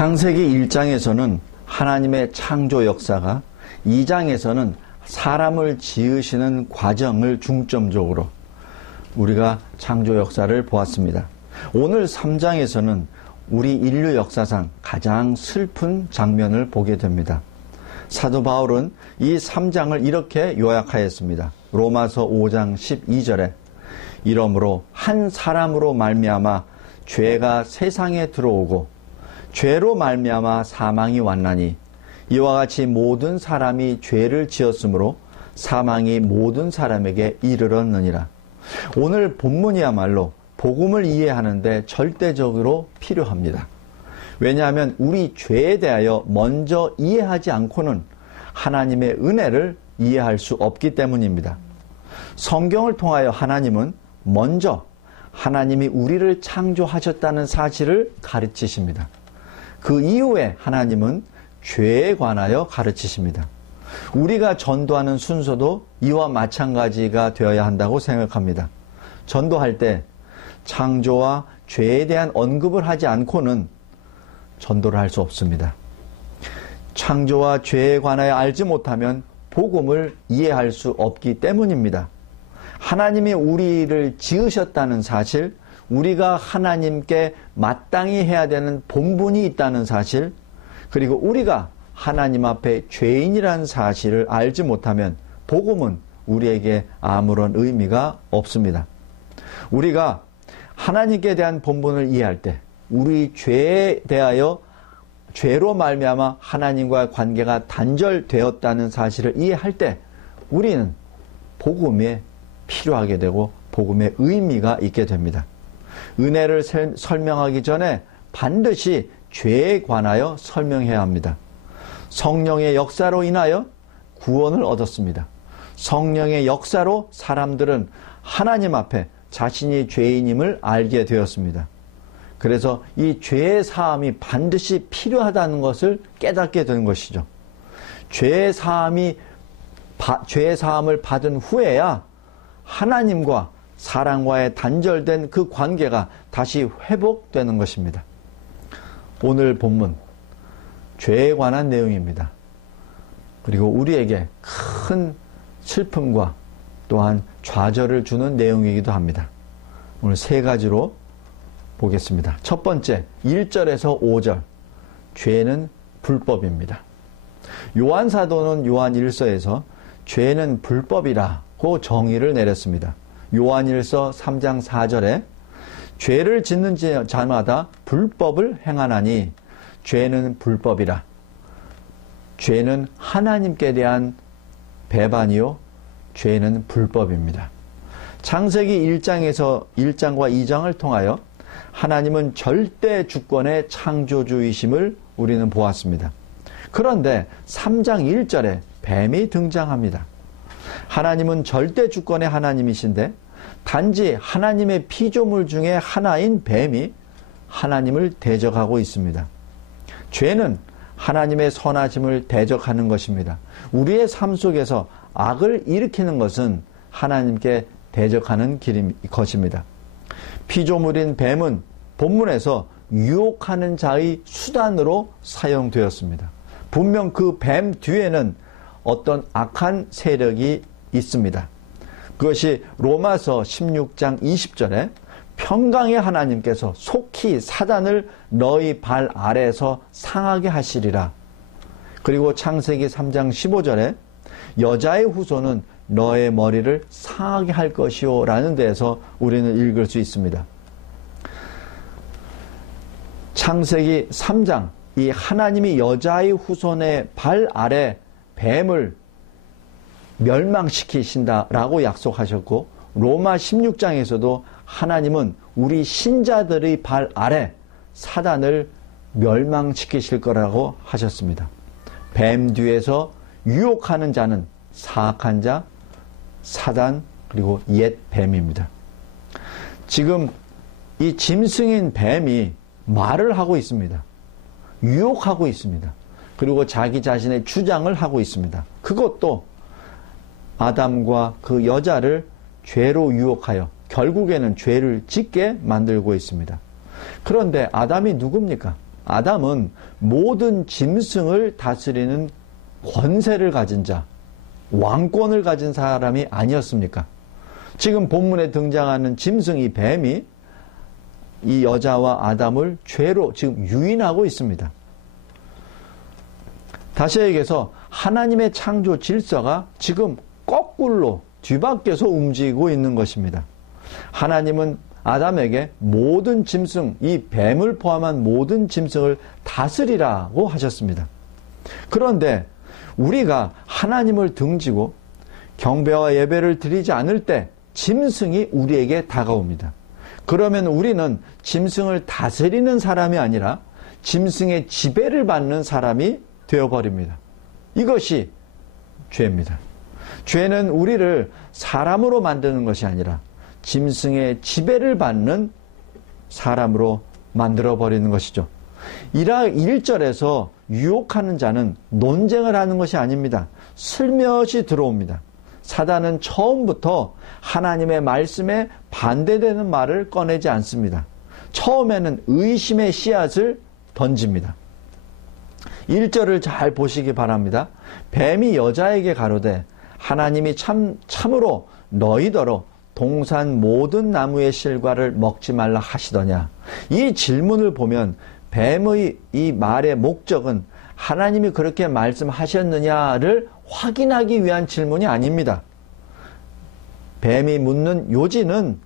창세기 1장에서는 하나님의 창조 역사가, 2장에서는 사람을 지으시는 과정을 중점적으로 우리가 창조 역사를 보았습니다. 오늘 3장에서는 우리 인류 역사상 가장 슬픈 장면을 보게 됩니다. 사도 바울은 이 3장을 이렇게 요약하였습니다. 로마서 5장 12절에 이러므로 한 사람으로 말미암아 죄가 세상에 들어오고 죄로 말미암아 사망이 왔나니 이와 같이 모든 사람이 죄를 지었으므로 사망이 모든 사람에게 이르렀느니라. 오늘 본문이야말로 복음을 이해하는데 절대적으로 필요합니다. 왜냐하면 우리 죄에 대하여 먼저 이해하지 않고는 하나님의 은혜를 이해할 수 없기 때문입니다. 성경을 통하여 하나님은 먼저 하나님이 우리를 창조하셨다는 사실을 가르치십니다. 그 이후에 하나님은 죄에 관하여 가르치십니다. 우리가 전도하는 순서도 이와 마찬가지가 되어야 한다고 생각합니다. 전도할 때 창조와 죄에 대한 언급을 하지 않고는 전도를 할 수 없습니다. 창조와 죄에 관하여 알지 못하면 복음을 이해할 수 없기 때문입니다. 하나님이 우리를 지으셨다는 사실, 우리가 하나님께 마땅히 해야 되는 본분이 있다는 사실, 그리고 우리가 하나님 앞에 죄인이라는 사실을 알지 못하면 복음은 우리에게 아무런 의미가 없습니다. 우리가 하나님께 대한 본분을 이해할 때, 우리 죄에 대하여 죄로 말미암아 하나님과의 관계가 단절되었다는 사실을 이해할 때 우리는 복음에 필요하게 되고 복음의 의미가 있게 됩니다. 은혜를 설명하기 전에 반드시 죄에 관하여 설명해야 합니다. 성령의 역사로 인하여 구원을 얻었습니다. 성령의 역사로 사람들은 하나님 앞에 자신이 죄인임을 알게 되었습니다. 그래서 이 죄의 사함이 반드시 필요하다는 것을 깨닫게 된 것이죠. 죄의 사함을 받은 후에야 하나님과 사람과의 단절된 그 관계가 다시 회복되는 것입니다. 오늘 본문, 죄에 관한 내용입니다. 그리고 우리에게 큰 슬픔과 또한 좌절을 주는 내용이기도 합니다. 오늘 세 가지로 보겠습니다. 첫 번째, 1절에서 5절. 죄는 불법입니다. 요한 사도는 요한 1서에서 죄는 불법이라고 정의를 내렸습니다. 요한 1서 3장 4절에 죄를 짓는 자마다 불법을 행하나니 죄는 불법이라. 죄는 하나님께 대한 배반이요, 죄는 불법입니다. 창세기 1장과 2장을 통하여 하나님은 절대 주권의 창조주이심을 우리는 보았습니다. 그런데 3장 1절에 뱀이 등장합니다. 하나님은 절대 주권의 하나님이신데 단지 하나님의 피조물 중에 하나인 뱀이 하나님을 대적하고 있습니다. 죄는 하나님의 선하심을 대적하는 것입니다. 우리의 삶 속에서 악을 일으키는 것은 하나님께 대적하는 것입니다. 피조물인 뱀은 본문에서 유혹하는 자의 수단으로 사용되었습니다. 분명 그 뱀 뒤에는 어떤 악한 세력이 있습니다. 그것이 로마서 16장 20절에 평강의 하나님께서 속히 사단을 너희 발 아래에서 상하게 하시리라. 그리고 창세기 3장 15절에 여자의 후손은 너의 머리를 상하게 할 것이요 라는 데에서 우리는 읽을 수 있습니다. 창세기 3장, 이 하나님이 여자의 후손의 발 아래 뱀을 멸망시키신다라고 약속하셨고, 로마 16장에서도 하나님은 우리 신자들의 발 아래 사단을 멸망시키실 거라고 하셨습니다. 뱀 뒤에서 유혹하는 자는 사악한 자, 사단, 그리고 옛 뱀입니다. 지금 이 짐승인 뱀이 말을 하고 있습니다. 유혹하고 있습니다. 그리고 자기 자신의 주장을 하고 있습니다. 그것도 아담과 그 여자를 죄로 유혹하여 결국에는 죄를 짓게 만들고 있습니다. 그런데 아담이 누굽니까? 아담은 모든 짐승을 다스리는 권세를 가진 자, 왕권을 가진 사람이 아니었습니까? 지금 본문에 등장하는 짐승 이 뱀이 이 여자와 아담을 죄로 지금 유인하고 있습니다. 다시 얘기해서 하나님의 창조 질서가 지금 거꾸로 뒤바뀌어서 움직이고 있는 것입니다. 하나님은 아담에게 모든 짐승, 이 뱀을 포함한 모든 짐승을 다스리라고 하셨습니다. 그런데 우리가 하나님을 등지고 경배와 예배를 드리지 않을 때 짐승이 우리에게 다가옵니다. 그러면 우리는 짐승을 다스리는 사람이 아니라 짐승의 지배를 받는 사람이 되어버립니다. 이것이 죄입니다. 죄는 우리를 사람으로 만드는 것이 아니라 짐승의 지배를 받는 사람으로 만들어버리는 것이죠. 1절에서 유혹하는 자는 논쟁을 하는 것이 아닙니다. 슬며시 들어옵니다. 사단은 처음부터 하나님의 말씀에 반대되는 말을 꺼내지 않습니다. 처음에는 의심의 씨앗을 던집니다. 1절을 잘 보시기 바랍니다. 뱀이 여자에게 가로되 하나님이 참으로 너희더러 동산 모든 나무의 실과를 먹지 말라 하시더냐. 이 질문을 보면 뱀의 이 말의 목적은 하나님이 그렇게 말씀하셨느냐를 확인하기 위한 질문이 아닙니다. 뱀이 묻는 요지는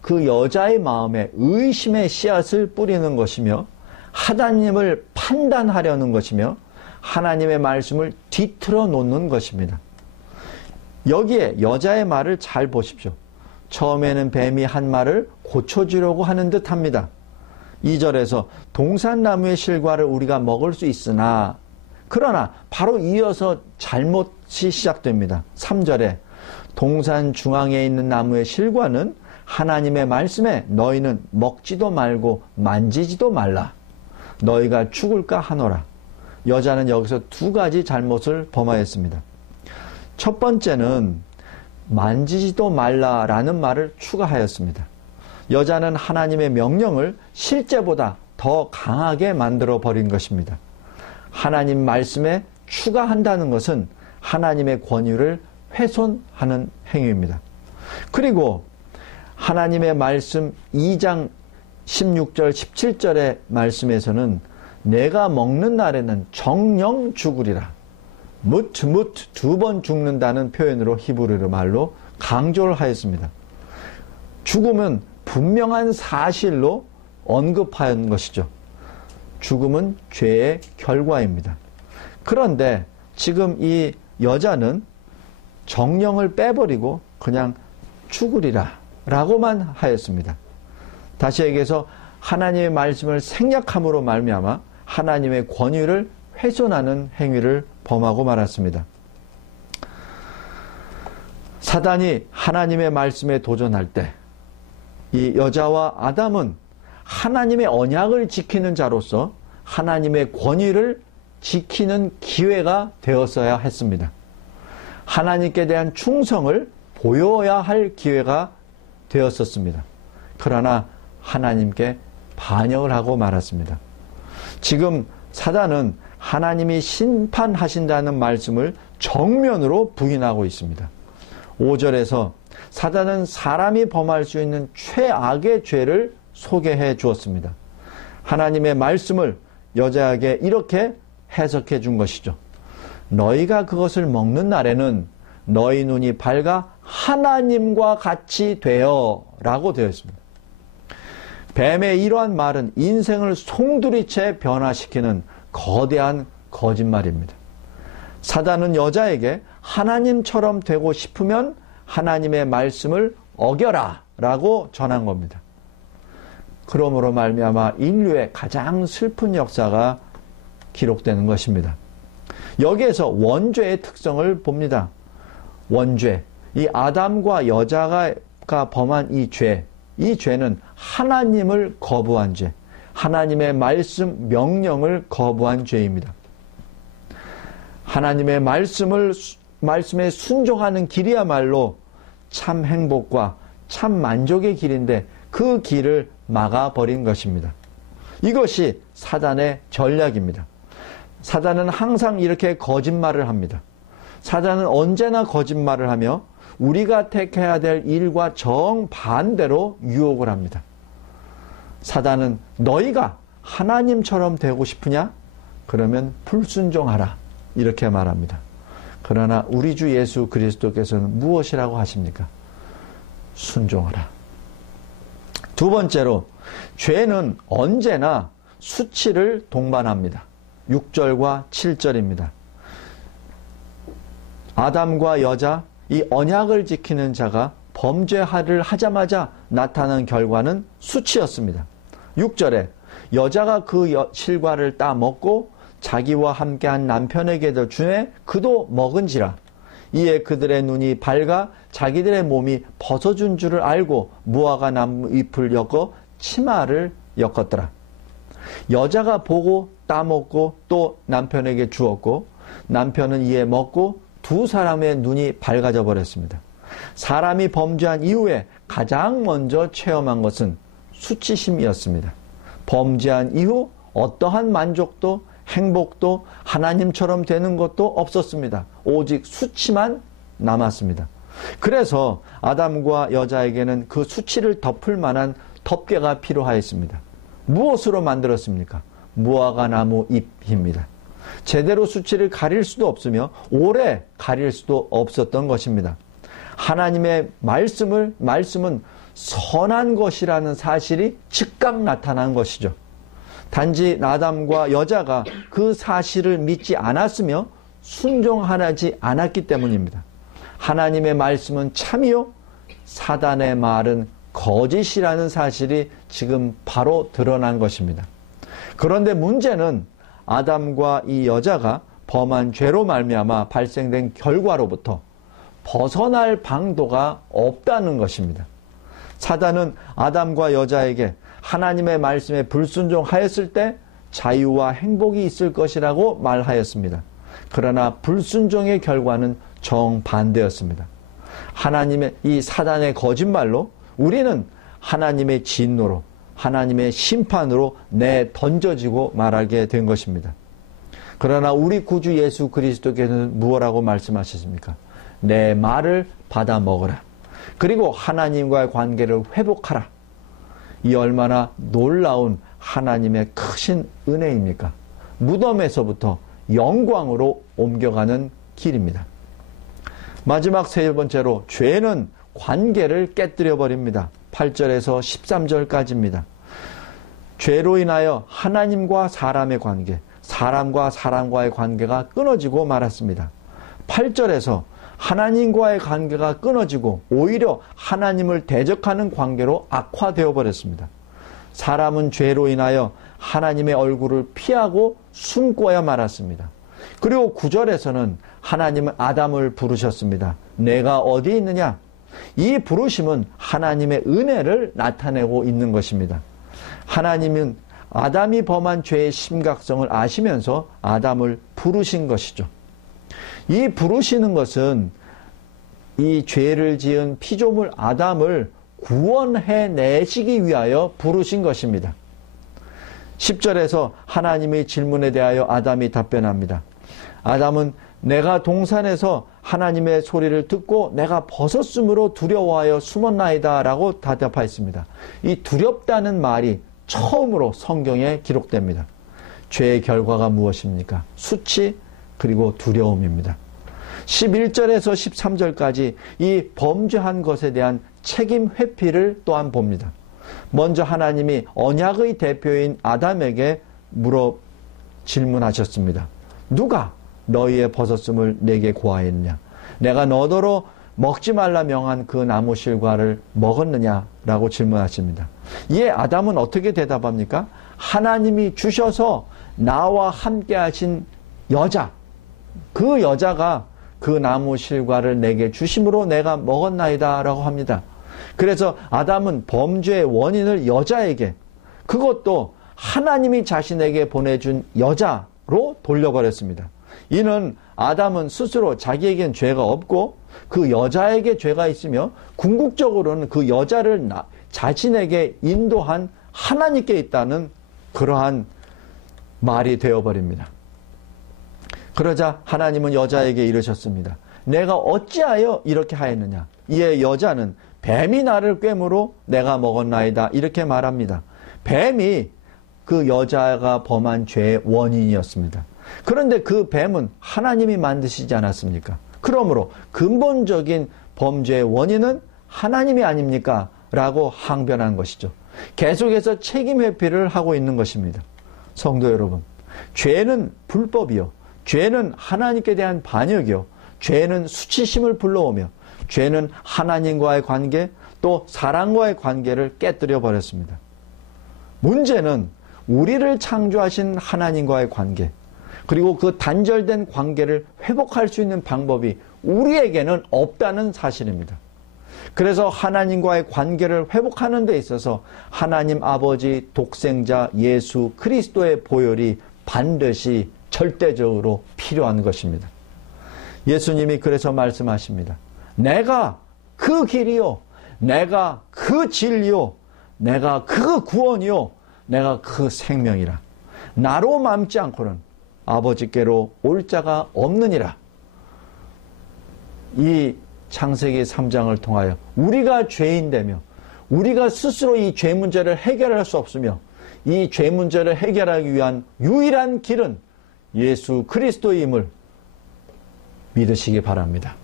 그 여자의 마음에 의심의 씨앗을 뿌리는 것이며 하나님을 판단하려는 것이며 하나님의 말씀을 뒤틀어 놓는 것입니다. 여기에 여자의 말을 잘 보십시오. 처음에는 뱀이 한 말을 고쳐주려고 하는 듯 합니다. 2절에서 동산나무의 실과를 우리가 먹을 수 있으나 그러나 바로 이어서 잘못이 시작됩니다. 3절에 동산 중앙에 있는 나무의 실과는 하나님의 말씀에 너희는 먹지도 말고 만지지도 말라. 너희가 죽을까 하노라. 여자는 여기서 두 가지 잘못을 범하였습니다. 첫 번째는 만지지도 말라라는 말을 추가하였습니다. 여자는 하나님의 명령을 실제보다 더 강하게 만들어 버린 것입니다. 하나님 말씀에 추가한다는 것은 하나님의 권위를 훼손하는 행위입니다. 그리고 하나님의 말씀 2장 16절 17절의 말씀에서는 내가 먹는 날에는 정령 죽으리라. 무트 두 번 죽는다는 표현으로 히브리어 말로 강조를 하였습니다. 죽음은 분명한 사실로 언급한 것이죠. 죽음은 죄의 결과입니다. 그런데 지금 이 여자는 정령을 빼버리고 그냥 죽으리라 라고만 하였습니다. 다시 얘기해서 하나님의 말씀을 생략함으로 말미암아 하나님의 권위를 훼손하는 행위를 범하고 말았습니다. 사단이 하나님의 말씀에 도전할 때 이 여자와 아담은 하나님의 언약을 지키는 자로서 하나님의 권위를 지키는 기회가 되었어야 했습니다. 하나님께 대한 충성을 보여야 할 기회가 되었었습니다. 그러나 하나님께 반역을 하고 말았습니다. 지금 사단은 하나님이 심판하신다는 말씀을 정면으로 부인하고 있습니다. 5절에서 사단은 사람이 범할 수 있는 최악의 죄를 소개해 주었습니다. 하나님의 말씀을 여자에게 이렇게 해석해 준 것이죠. 너희가 그것을 먹는 날에는 너희 눈이 밝아 하나님과 같이 되어 라고 되어 있습니다. 뱀의 이러한 말은 인생을 송두리째 변화시키는 거대한 거짓말입니다. 사단은 여자에게 하나님처럼 되고 싶으면 하나님의 말씀을 어겨라 라고 전한 겁니다. 그러므로 말미암아 인류의 가장 슬픈 역사가 기록되는 것입니다. 여기에서 원죄의 특성을 봅니다. 원죄, 이 아담과 여자가 범한 이 죄는 하나님을 거부한 죄, 하나님의 말씀, 명령을 거부한 죄입니다. 하나님의 말씀에 순종하는 길이야말로 참 행복과 참 만족의 길인데 그 길을 막아버린 것입니다. 이것이 사단의 전략입니다. 사단은 항상 이렇게 거짓말을 합니다. 사단은 언제나 거짓말을 하며 우리가 택해야 될 일과 정반대로 유혹을 합니다. 사단은 너희가 하나님처럼 되고 싶으냐? 그러면 불순종하라. 이렇게 말합니다. 그러나 우리 주 예수 그리스도께서는 무엇이라고 하십니까? 순종하라. 두 번째로, 죄는 언제나 수치를 동반합니다. 6절과 7절입니다. 아담과 여자, 이 언약을 지키는 자가 범죄를 하자마자 나타난 결과는 수치였습니다. 6절에 여자가 그 실과를 따먹고 자기와 함께한 남편에게도 주매 그도 먹은지라. 이에 그들의 눈이 밝아 자기들의 몸이 벗어준 줄을 알고 무화과 나무 잎을 엮어 치마를 엮었더라. 여자가 보고 따먹고 또 남편에게 주었고 남편은 이에 먹고 두 사람의 눈이 밝아져 버렸습니다. 사람이 범죄한 이후에 가장 먼저 체험한 것은 수치심이었습니다. 범죄한 이후 어떠한 만족도 행복도 하나님처럼 되는 것도 없었습니다. 오직 수치만 남았습니다. 그래서 아담과 여자에게는 그 수치를 덮을 만한 덮개가 필요하였습니다. 무엇으로 만들었습니까? 무화과 나무 잎입니다. 제대로 수치를 가릴 수도 없으며 오래 가릴 수도 없었던 것입니다. 하나님의 말씀은 선한 것이라는 사실이 즉각 나타난 것이죠. 단지 아담과 여자가 그 사실을 믿지 않았으며 순종하지 않았기 때문입니다. 하나님의 말씀은 참이요 사단의 말은 거짓이라는 사실이 지금 바로 드러난 것입니다. 그런데 문제는 아담과 이 여자가 범한 죄로 말미암아 발생된 결과로부터 벗어날 방도가 없다는 것입니다. 사단은 아담과 여자에게 하나님의 말씀에 불순종하였을 때 자유와 행복이 있을 것이라고 말하였습니다. 그러나 불순종의 결과는 정반대였습니다. 하나님의 이 사단의 거짓말로 우리는 하나님의 진노로 하나님의 심판으로 내던져지고 말하게 된 것입니다. 그러나 우리 구주 예수 그리스도께서는 무엇라고 말씀하셨습니까? 내 말을 받아 먹으라. 그리고 하나님과의 관계를 회복하라. 이 얼마나 놀라운 하나님의 크신 은혜입니까? 무덤에서부터 영광으로 옮겨가는 길입니다. 마지막 세 번째로 죄는 관계를 깨뜨려 버립니다. 8절에서 13절까지입니다. 죄로 인하여 하나님과 사람의 관계, 사람과 사람과의 관계가 끊어지고 말았습니다. 8절에서 하나님과의 관계가 끊어지고 오히려 하나님을 대적하는 관계로 악화되어 버렸습니다. 사람은 죄로 인하여 하나님의 얼굴을 피하고 숨고야 말았습니다. 그리고 9절에서는 하나님은 아담을 부르셨습니다. 내가 어디 있느냐? 이 부르심은 하나님의 은혜를 나타내고 있는 것입니다. 하나님은 아담이 범한 죄의 심각성을 아시면서 아담을 부르신 것이죠. 이 부르시는 것은 이 죄를 지은 피조물 아담을 구원해내시기 위하여 부르신 것입니다. 10절에서 하나님의 질문에 대하여 아담이 답변합니다. 아담은 내가 동산에서 하나님의 소리를 듣고 내가 벗었으므로 두려워하여 숨었나이다 라고 대답하였습니다. 이 두렵다는 말이 처음으로 성경에 기록됩니다. 죄의 결과가 무엇입니까? 수치 그리고 두려움입니다. 11절에서 13절까지 이 범죄한 것에 대한 책임 회피를 또한 봅니다. 먼저 하나님이 언약의 대표인 아담에게 질문하셨습니다. 누가 너희의 벗었음을 내게 고하였느냐? 내가 너더러 먹지 말라 명한 그 나무 실과를 먹었느냐라고 질문하십니다. 이에 아담은 어떻게 대답합니까? 하나님이 주셔서 나와 함께 하신 여자, 그 여자가 그 나무 실과를 내게 주심으로 내가 먹었나이다 라고 합니다. 그래서 아담은 범죄의 원인을 여자에게, 그것도 하나님이 자신에게 보내준 여자로 돌려버렸습니다. 이는 아담은 스스로 자기에겐 죄가 없고 그 여자에게 죄가 있으며 궁극적으로는 그 여자를 자신에게 인도한 하나님께 있다는 그러한 말이 되어버립니다. 그러자 하나님은 여자에게 이르셨습니다. 내가 어찌하여 이렇게 하였느냐. 이에 여자는 뱀이 나를 꿰므로 내가 먹었나이다. 이렇게 말합니다. 뱀이 그 여자가 범한 죄의 원인이었습니다. 그런데 그 뱀은 하나님이 만드시지 않았습니까? 그러므로 근본적인 범죄의 원인은 하나님이 아닙니까? 라고 항변한 것이죠. 계속해서 책임 회피를 하고 있는 것입니다. 성도 여러분, 죄는 불법이요. 죄는 하나님께 대한 반역이요. 죄는 수치심을 불러오며 죄는 하나님과의 관계 또 사랑과의 관계를 깨뜨려 버렸습니다. 문제는 우리를 창조하신 하나님과의 관계 그리고 그 단절된 관계를 회복할 수 있는 방법이 우리에게는 없다는 사실입니다. 그래서 하나님과의 관계를 회복하는 데 있어서 하나님 아버지 독생자 예수 그리스도의 보혈이 반드시 절대적으로 필요한 것입니다. 예수님이 그래서 말씀하십니다. 내가 그 길이요, 내가 그 진리요, 내가 그 구원이요, 내가 그 생명이라. 나로 맘지 않고는 아버지께로 올 자가 없느니라. 이 창세기 3장을 통하여 우리가 죄인되며 우리가 스스로 이 죄 문제를 해결할 수 없으며 이 죄 문제를 해결하기 위한 유일한 길은 예수 그리스도임을 믿으시기 바랍니다.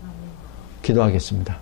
기도하겠습니다.